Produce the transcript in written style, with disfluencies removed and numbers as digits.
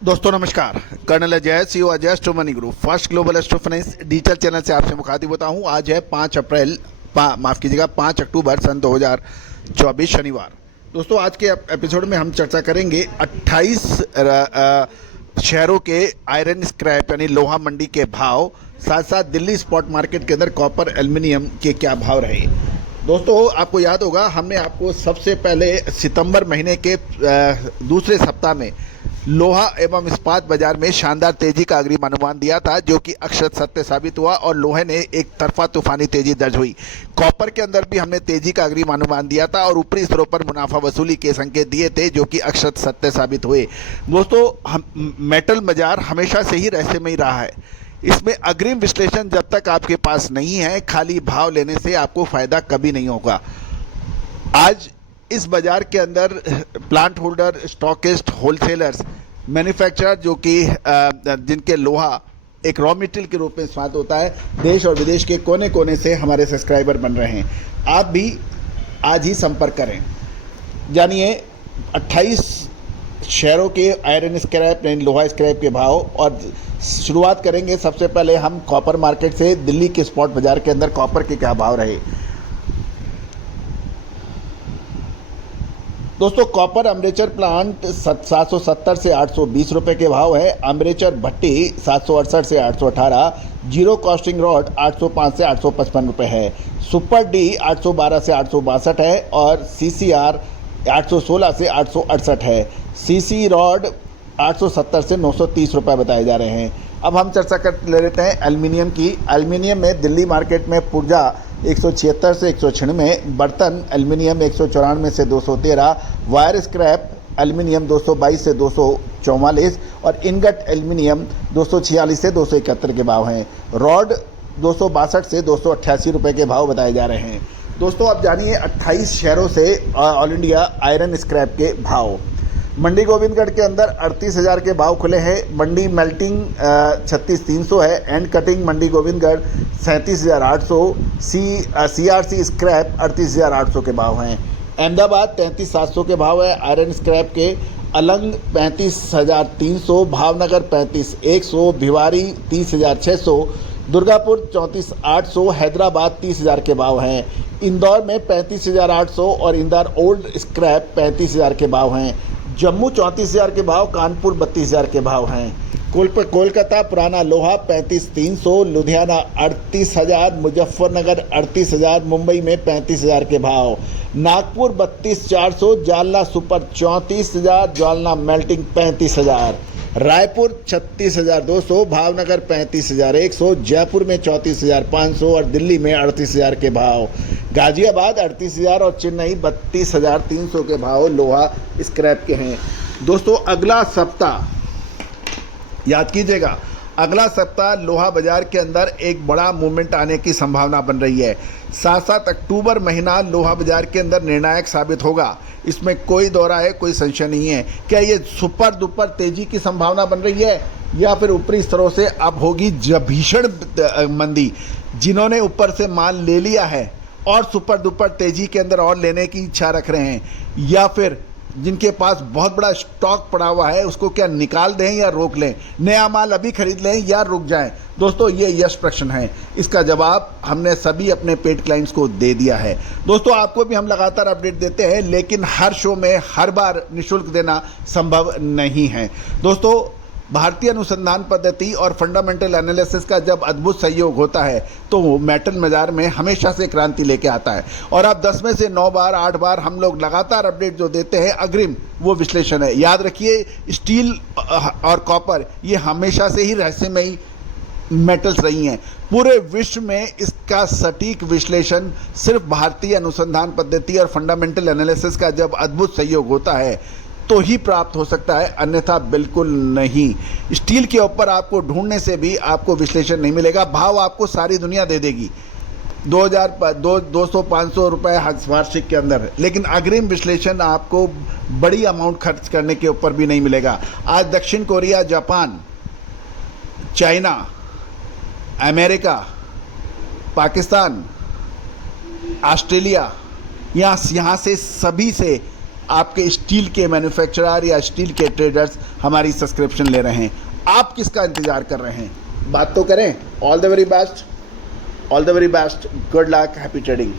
दोस्तों नमस्कार। Colonel Ajay, CEO Ajay astro money group first global astro finance digital channel से आपसे मुखातिब होता हूं। आज है 5 अक्टूबर सन 2024 शनिवार। दोस्तों आज के एपिसोड में हम चर्चा करेंगे 28 शहरों के आयरन स्क्रैप यानी लोहा मंडी के भाव, साथ साथ दिल्ली स्पॉट मार्केट के अंदर कॉपर एल्युमिनियम के क्या भाव रहे। दोस्तों आपको याद होगा, हमने आपको सबसे पहले सितंबर महीने के दूसरे सप्ताह में लोहा एवं इस्पात बाजार में शानदार तेजी का अग्रिम अनुमान दिया था, जो कि अक्षत सत्य साबित हुआ और लोहे ने एक तरफा तूफानी तेजी दर्ज हुई। कॉपर के अंदर भी हमने तेजी का अग्रिम अनुमान दिया था और ऊपरी स्तरों पर मुनाफा वसूली के संकेत दिए थे, जो कि अक्षत सत्य साबित हुए। दोस्तों मेटल बाजार हमेशा से ही रहस्यमयी रहा है। इसमें अग्रिम विश्लेषण जब तक आपके पास नहीं है, खाली भाव लेने से आपको फायदा कभी नहीं होगा। आज इस बाजार के अंदर plant holder, stockist, wholesalers, manufacturer जो कि जिनके लोहा एक रॉ मटेरियल के रूप में इस्तेमाल होता है, देश और विदेश के कोने कोने से हमारे सब्सक्राइबर बन रहे हैं। आप भी आज ही संपर्क करें। जानिए 28 शहरों के आयरन स्क्रैप यानी लोहा स्क्रैप के भाव। और शुरुआत करेंगे सबसे पहले हम कॉपर मार्केट से। दिल्ली के स्पॉट बाजार के अंदर कॉपर के क्या भाव रहे। दोस्तों कॉपर अमरेचर प्लांट 770 से 820 रुपये के भाव है। अमरेचर भट्टी 768 से 818। जीरो कॉस्टिंग रॉड 805 से 855 रुपये है। सुपर डी 812 से 862 है और सीसीआर 816 से 868 है। सीसी रॉड 870 से 930 रुपये बताए जा रहे हैं। अब हम चर्चा कर ले लेते हैं एल्युमिनियम की। एल्युमिनियम में दिल्ली मार्केट में पुर्जा 176 से 196, बर्तन एल्युमिनियम 194 से 213, वायर स्क्रैप एल्युमिनियम 222 से 244 और इनगट एल्युमिनियम 246 से 271 के भाव हैं। रॉड 262 से 288 रुपये के भाव बताए जा रहे हैं। दोस्तों अब जानिए 28 शहरों से ऑल इंडिया आयरन स्क्रैप के भाव। मंडी गोविंदगढ़ के अंदर 38,000 के भाव खुले हैं। मंडी मेल्टिंग 36,300 है। And cutting Mandi Gobindgarh 37,800। CRC scrap 38,800 के भाव हैं। अहमदाबाद 33,700 के भाव है आयरन स्क्रैप के। अलंग 35,300, भावनगर 35,100, भिवारी 30,600, दुर्गापुर 34,800, हैदराबाद 30,000 के भाव हैं। इंदौर में 35,800 और इंदौर ओल्ड स्क्रैप 35,000 के भाव हैं। जम्मू 34,000 के भाव, कानपुर 32,000 के भाव हैं। कोलकाता पुराना लोहा 35,300, लुधियाना 38,000, मुजफ्फरनगर 38,000, मुंबई में 35,000 के भाव। नागपुर 32,400, जालना सुपर 34,000, जालना मेल्टिंग 35,000, रायपुर 36,200, भावनगर 35,100, जयपुर में 34,500 और दिल्ली में 38,000 के भाव। गाजियाबाद 38,000 और चेन्नई 32,300 के भाव लोहा स्क्रैप के हैं। दोस्तों अगला सप्ताह याद कीजिएगा, अगला सप्ताह लोहा बाजार के अंदर एक बड़ा मूवमेंट आने की संभावना बन रही है। 7 अक्टूबर महीना लोहा बाजार के अंदर निर्णायक साबित होगा, इसमें कोई दौरा है, कोई संशय नहीं है। क्या ये सुपर दुपर तेजी की संभावना बन रही है या फिर ऊपरी स्तरों से अब होगी भीषण मंदी। जिन्होंने ऊपर से माल ले लिया है और सुपर दुपर तेजी के अंदर और लेने की इच्छा रख रहे हैं, या फिर जिनके पास बहुत बड़ा स्टॉक पड़ा हुआ है उसको क्या निकाल दें या रोक लें, नया माल अभी खरीद लें या रुक जाएं। दोस्तों ये यश प्रश्न है, इसका जवाब हमने सभी अपने पेड क्लाइंट्स को दे दिया है। दोस्तों आपको भी हम लगातार अपडेट देते हैं, लेकिन हर शो में हर बार निःशुल्क देना संभव नहीं है। दोस्तों भारतीय अनुसंधान पद्धति और फंडामेंटल एनालिसिस का जब अद्भुत सहयोग होता है तो मेटल बाजार में हमेशा से क्रांति लेके आता है। और अब 10 में से 9 बार 8 बार हम लोग लगातार अपडेट जो देते हैं अग्रिम, वो विश्लेषण है। याद रखिए स्टील और कॉपर ये हमेशा से ही रहस्यमयी मेटल्स रही हैं। पूरे विश्व में इसका सटीक विश्लेषण सिर्फ भारतीय अनुसंधान पद्धति और फंडामेंटल एनालिसिस का जब अद्भुत सहयोग होता है तो ही प्राप्त हो सकता है, अन्यथा बिल्कुल नहीं। स्टील के ऊपर आपको ढूंढने से भी आपको विश्लेषण नहीं मिलेगा। भाव आपको सारी दुनिया दे देगी 200-500 रुपये वार्षिक के अंदर, लेकिन अग्रिम विश्लेषण आपको बड़ी अमाउंट खर्च करने के ऊपर भी नहीं मिलेगा। आज दक्षिण Korea, Japan, China, America, Pakistan, Australia, यहाँ से सभी से आपके स्टील के मैन्युफैक्चरर या स्टील के ट्रेडर्स हमारी सब्सक्रिप्शन ले रहे हैं। आप किसका इंतज़ार कर रहे हैं? बात तो करें। All the very best, good luck, happy trading.